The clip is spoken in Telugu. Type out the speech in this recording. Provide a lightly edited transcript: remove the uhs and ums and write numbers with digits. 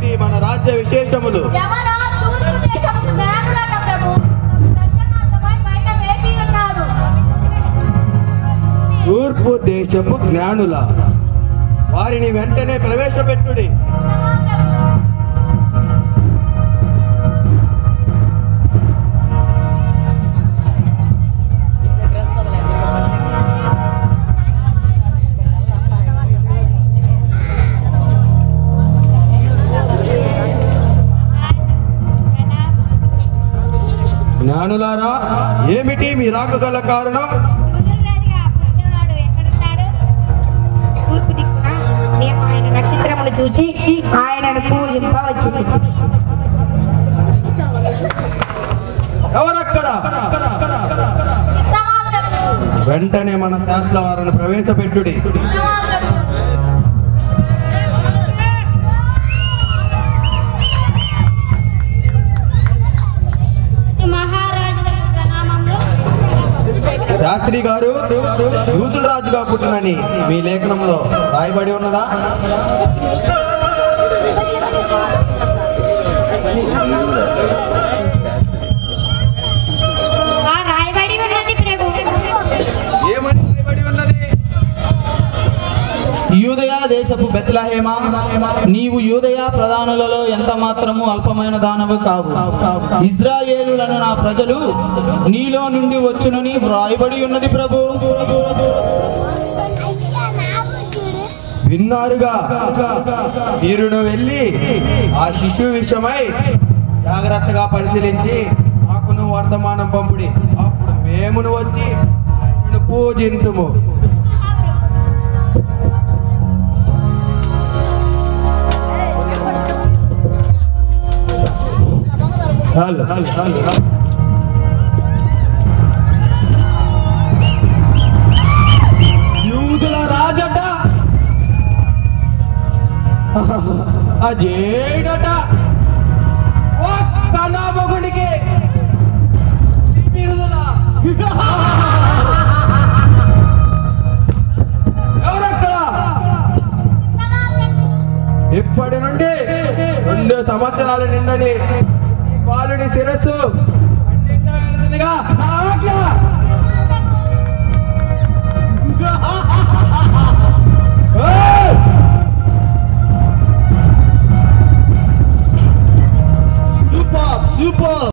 ఏమిటి మన రాజ్య విశేషములు? తూర్పు దేశపు జ్ఞానుల వారిని వెంటనే ప్రవేశపెట్టుడి. జ్ఞానులారా, ఏమిటి మీ రాక గల కారణం? నక్షత్రములు చూచి ఆయనను పూజింపవచ్చు. ఎవరక్కడ? వెంటనే మన శాస్త్ర వారిని ప్రవేశపెట్టుడి. శాస్త్రి గారు, యూదుల రాజుగా పుట్టినని మీ లేఖనంలో రాయబడి ఉన్నదా? రాయబడి ఉన్నది ప్రభు. ఏమని రాయబడి ఉన్నది? యూదయ దేశపు బెత్లెహేమా, నీవు యూదయ ప్రధానులలో ఎంత మాత్రము అల్పమైన దానవు కావు. ఇశ్రాయేలులను నా ప్రజలు నీలో నుండి వచ్చునని వ్రాయబడి ఉన్నది ప్రభు. విన్నారుగా, వీరును వెళ్ళి ఆ శిశువు విషయమై జాగ్రత్తగా పరిశీలించి మాకును వర్తమానం పంపుడి. అప్పుడు మేమును వచ్చి ఆయనను పూజింతుము. యూదుల రాజట, అజేడట, ఒక్క నా మొగుడికి ఎవరక్కడ? ఇప్పటి నుండి 2 సంవత్సరాల నిండని బాలుడి శిరస్సు ఖండించవలసిందిగా సూపర్ సూపర్.